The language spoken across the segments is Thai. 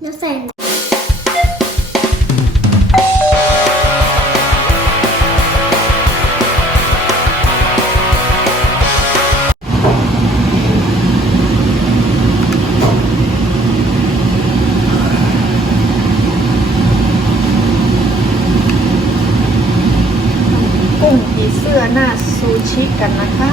แล้วใส่กุ้งผีเสื้อหน้าซูชิกันนะคะ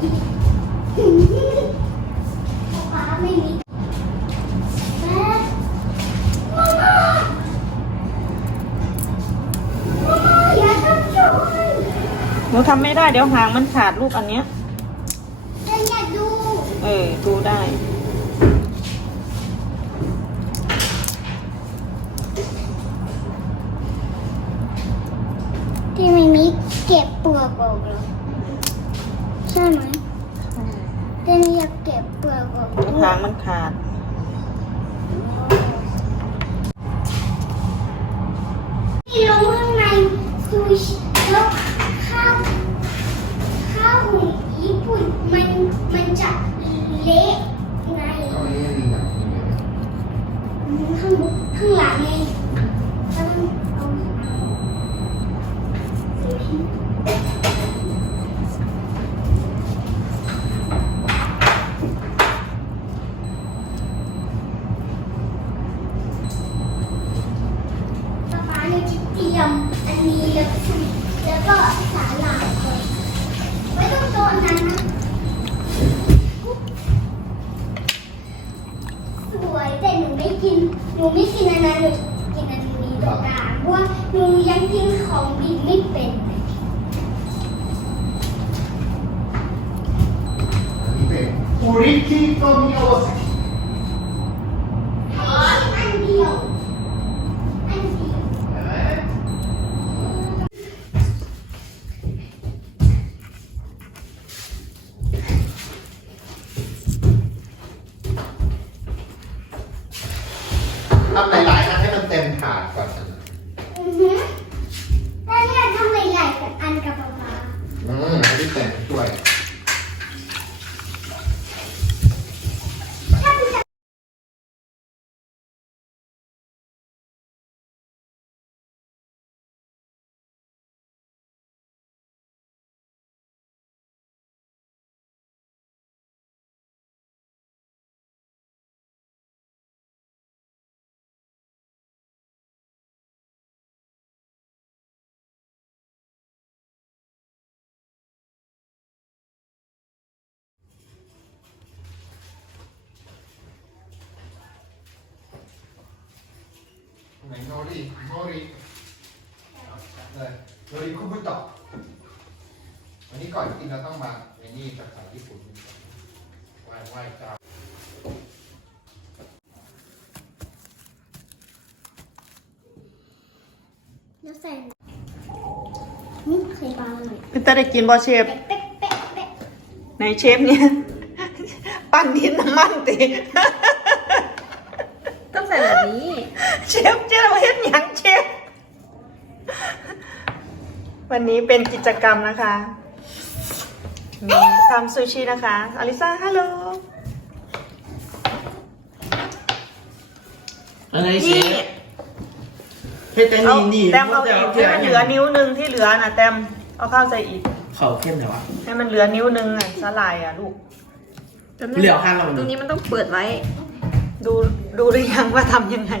ป๊าป๊าไม่มีแม่มาม่ามาม่าอย่าทำช่วยหนูทำไม่ได้เดี๋ยวหางมันขาดลูกอันเนี้ย ฉันอยากดู เออดูได้ ริคิโตมิโอซากิให้อันเดียวอันเดียวเห็นไหมทำหลายๆอันให้มันเต็มถาดก่อนนะอือหือแล้วเนี่ยทำใหญ่ๆกับอันกับป๊าป๊า อืมอันนี้แต่งช่วย ไหนโนริโนริเลยโนริคุบุโตะวันนี้ก่อนกินเราต้องมาในนี่ภาษาญี่ปุ่นไหว้ไหว้เจ้าแล้วใส่อืมใส่ปลาหน่อยพี่ตาได้กินบอเชฟ เป๊ะเป๊ะเป๊ะในเชฟเนี่ย ปั้นดินน้ำมันติต้องใส่แบบ นี้เชฟเจ้าเฮ็ดหยังเชฟ วันนี้เป็นกิจกรรมนะคะมีทำซูชินะคะ อลิซาฮัลโหล อะไรเชนี่ ฟเฮ็ดแต่เอานี่นี่แต้มเอาอีกให้มันเหลือนิ้วหนึ่งที่เหลือน่ะแต้มเอาข้าวใส่อีก เขาเข้มเลยวะ ให้มันเหลือนิ้วหนึ่งอะสลายอะลูก เหลือข้างเราหตนึ่รงงนี้มันต้องเปิดไว้ ดูดูหรือยังว่าทำยังไง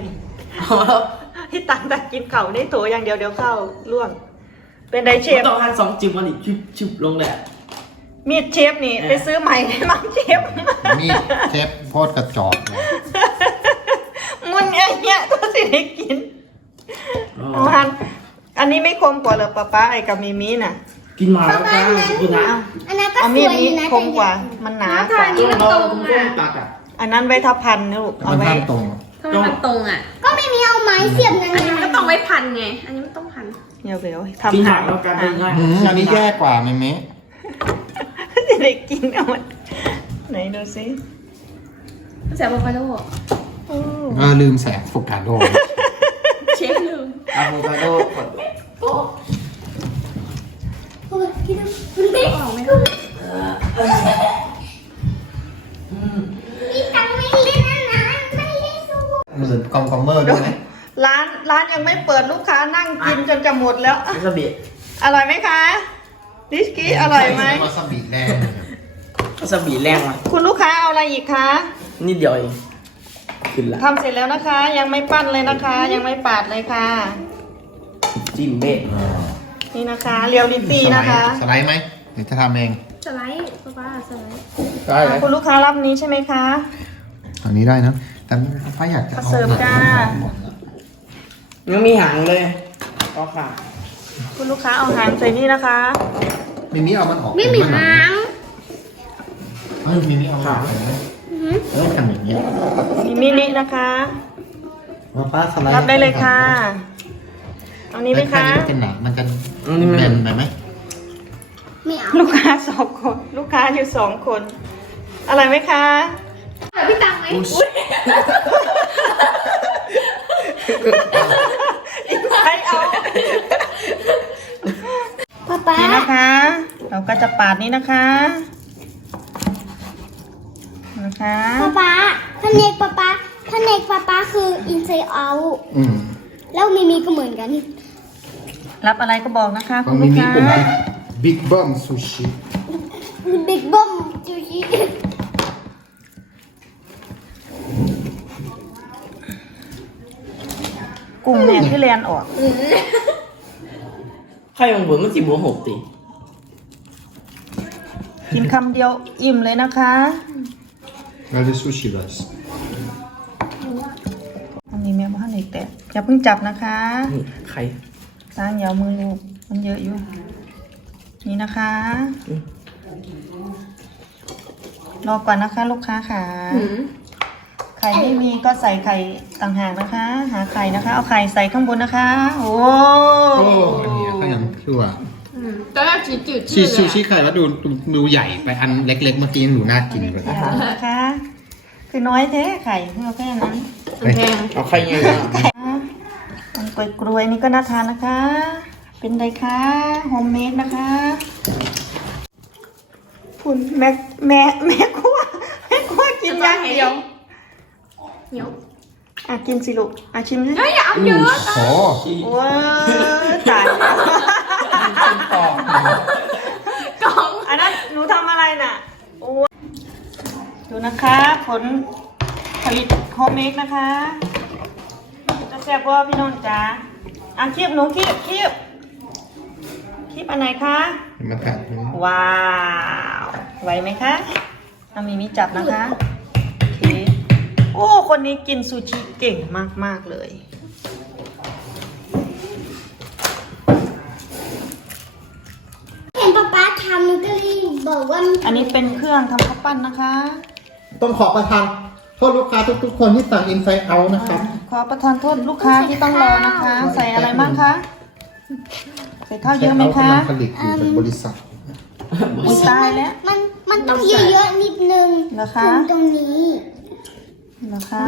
ที่ตังแต่กินเข่าได้โถอย่างเดียวเดี๋ยวเข้าล่วง เป็นไดเชฟต้องหั่นสองจิ้มกันอีกชิบชิบลงแหละมีดเชฟนี่ไปซื้อใหม่ได้มั้งเชฟมีดเชฟโคตรกระจอกเลยมุนเงี้ยก็สิได้กินอ๋อมันอันนี้ไม่คมกว่าเหรอป้าป้าไอ้กับมีมีน่ะกินมาแล้วจ้าคุณนะอันนั้นก็เอาสมีดวยอนี้ยู่นะคมกว่า มันหนากว่าต้องรอคุณก้มตักอะ อันนั้นไว้ทับพันนะลูกเอามันไว้ท่านตรงถ้ามันตรงอะ ก็ไม่มีเอาไม้เสียบนั่นอันนี้ไงมันก็ต้องไว้พันไง อันนี้มันต้องพัน เดี๋ยวเดี๋ยวกินทำหาขางยแล้วกันเป็นง่ายอืมอันนี้แย่กว่าไหมเมะจะได้กินเอามันไหนดูสิแสบอะโวคาโดโอ้เออลืมแสงโฟกัสโดเชฟลืมอะโวคาโดกดโอ้ยคิดดูมันไม่ออกไหมคะ หมือนกอมกอมเมอร์ด้วยไหมร้านร้านยังไม่เปิดลูกค้านั่งกินจนจะหมดแล้ว วาซาบิอร่อยไหมคะดิสกี้อร่อยไหม วาซาบิแดงวาซาบิแรงมาคุณลูกค้าเอาอะไรอีกคะนิดเดียวเองขึ้นละทำเสร็จแล้วนะคะ ยังไม่ปั้นเลยนะคะ ยังไม่ปาดเลยค่ะ จิ้มเบะนี่นะคะเรียวลิตี้นะคะสไลด์ไหมหรือจะทำเองสไลด์ป้าป้าสไลด์ ได้เลอะยคุณลูกค้ารับนี้ใช่ไหมคะ อันนี้ได้นะ แต่ฟ้าอยากจะเอาเสิร์ฟจ้า ยังมีหางเลยก็ค่ะคุณลูกค้าเอาหางใส่นี่นะคะมิมิเอามันออกไม่มีหางเออมิมิเอาหางเออทำอย่างเงี้ยมีมินินะคะ มาป้าสไลด์รับได้เลยค่ะ เอานี้ไหมแค่คะนี้มันจะหนามันจะอันนี้มันแบนไปไหมไม่เอาลูกค้าสองคน ลูกค้าอยู่สองคน อะไรไหมคะ เดี๋ยวพี่ตังไหมอุ๊ยอินไซด์เอาป๊าป๊านี่นะคะ เราก็จะปาดนี้นะคะ นะคะป๊าป๊าพเนกป๊าป๊าพเนกป๊าป๊าคือ inside out อืมแล้วมิมีก็เหมือนกัน รับอะไรก็บอกนะคะขอคุงณมิลูกมิค้า เป็นบิ๊กบัมซูชิบิ๊กบัมจูชิ กลุ่มแหนที่เรียนออกใครของผมมันสิบหัวหกตีกินคำเดียวอิ่มเลยนะคะแล้วจะซูชิไรส์อันนี้แม่บ้านเด็กแต่อย่าเพิ่งจับนะคะนี่ใครสร้างอยาวมือลูกมันเยอะอยู่ นี่นะคะอืมรอก่อนนะคะ ลูกค้าค่ะ ไข่ไม่มีก็ใส่ไข่ต่างหากนะคะ หาไข่นะคะ เอาไข่ใส่ข้างบนนะคะ โอ้โอ้อันนี้ก็ยังชั่วตอนแรกจืดจืดชีซูชิไข่แล้วดูดูดูใหญ่ไปอันเล็ก ๆ เมื่อกี้ยังดูน่ากินเลยเอานะคะ คือน้อยแท้ไข่เพิ่งเอาแค่นั้นแพงเอาใครไงบ้างมันกล้วยกล้วยๆนี่ก็น่าทานนะคะ เป็นไรคะโฮมเมดนะคะคุณแม่แม่แม่ขั้วแม่ขั้วกินอย่างเดียว เหนียวอะกินสิลูกอะชิมสิเฮ้ยอย่าเอาเยอะโอ้ว้าวตายแล้วต่อกล่องอันนั้นหนูทำอะไรน่ะโอ้ยดูนะคะ ผลผลิตโฮมเมดนะคะจะแซ่บว่าพี่น้องจ๋าอะคีบหนูคีบคีบคีบอันไหนคะมาตัดว้าวไหวไหมคะอามีมิจับนะคะโอเคโอ้ คนนี้กินซูชิเก่งมาก ๆ เลย เห็นป๊าป๊าทำนุกลีบอกว่ามันอันนี้เป็นเครื่องทำข้าวปั้นนะคะ ต้องขอประทานโทษลูกค้าทุกๆคนที่สั่งอินไซด์เอานะครับขอประทานโทษลูกค้าที่ต้องรอนะคะ ใส่อะไรบ้างคะ ใส่ข้าวเยอะไหมคะผลิตอยู่จากบริษัท อุ้ยตายแล้ว มันมันต้องเยอะๆนิดนึงเหรอคะ ถึงตรงนี้ เหรอคะ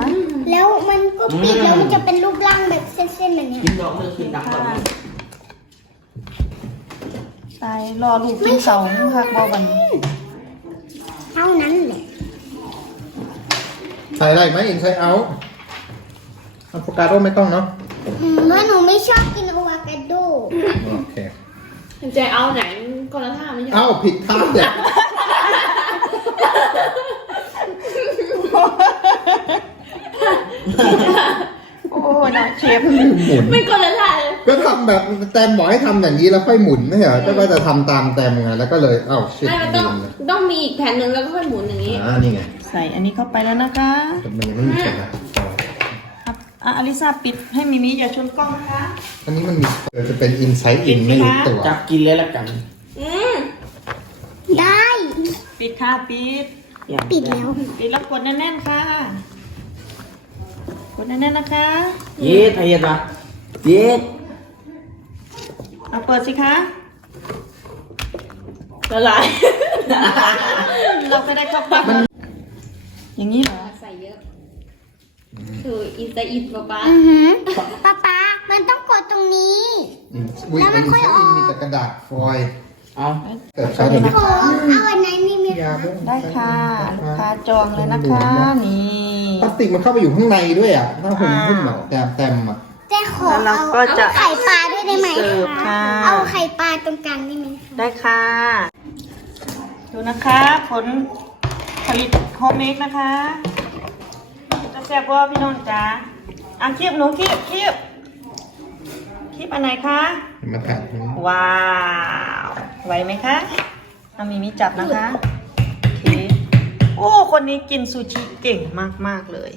แล้วมันก็ปิดแล้วมันจะเป็นรูปร่างแบบเส้นๆแบบเนี้ยกินดอกมือกินดักดอกมือตายรอลูกกินเสาคักบ่วันนี้เท่านั้นแหละใส่อะไรไหมอินไซเอาอะโฟกาโดไม่ต้องเนาะอืมเพราะหนูไม่ชอบกินอะโวคาโดโอเคใจเอาไหนคนละท่าไม่ใช่เอ้าผิดท่าเด็ก โอ้ยนะเชฟ หมุนไม่คนละท่าเลยก็ทำแบบแตมบอกให้ทำอย่างนี้แล้วค่อยหมุนไม่ใช่เหรอก็ว่าจะทำตามแตมไงแล้วก็เลยเอ้าชิดไม่มันต้องเลยต้องมีอีกแผ่นหนึ่งแล้วก็ค่อยหมุนอย่างนี้ อ่านี่ไงใส่อันนี้เข้าไปแล้วนะคะแต่มันยังไม่มีกระดาษอะอะอลิซาปิดให้มิมิอย่าชนกล้องนะคะ อันนี้มันมีเออจะเป็นอินไซต์อินไม่รู้ตัวจับกินเลยละกันอืมได้ ปิดค่ะปิด ปิดแล้ว ปิดแล้วกดแน่นๆค่ะก ดแน่นๆนะคะ เย็ดไอ้เย็ดปะเย็ดเอาเปิดสิคะ ละลาย เราก็ได้เข้าไปอย่างนี้เหรอ ใส่เยอะ คืออินจะอินป๊าป๊าอือหือป๊าป๊า มันต้องกดตรงนี้อืมอุ้ยแล้วมัอินนค่ไซอยต์ออิอนกมีแต่กระดาษฟอยล์เอาเกิดใช้เดี๋ยวนี้ขอเอาอันไหนนี่มียาคะด้วยได้ค่ะ ลูกค้าจองเลยนะคะ นี่พลา สติกมันเข้าไปอยู่ข้างในด้วยอะถ้าหุ่นขึ้นแบบแตมแตมๆอะแต่ขอแล้วเราเอาก็จะเอาไข่ปลาด้วยได้ไหมเสิร์ฟคะค่ะ เอาไข่ปลาตรงกลางได้ไหมคะได้ค่ะ ดูนะคะ ผลผลิตโฮมเมดนะคะจะแซ่บว่าพี่น้องจ๋าอะคีบหนูคีบคีบคีบอันไหนคะมาถ่ายว้าว ไหวไหมคะอามีมิจับนะคะโอเค โอ้ คนนี้กินซูชิเก่งมาก ๆ เลย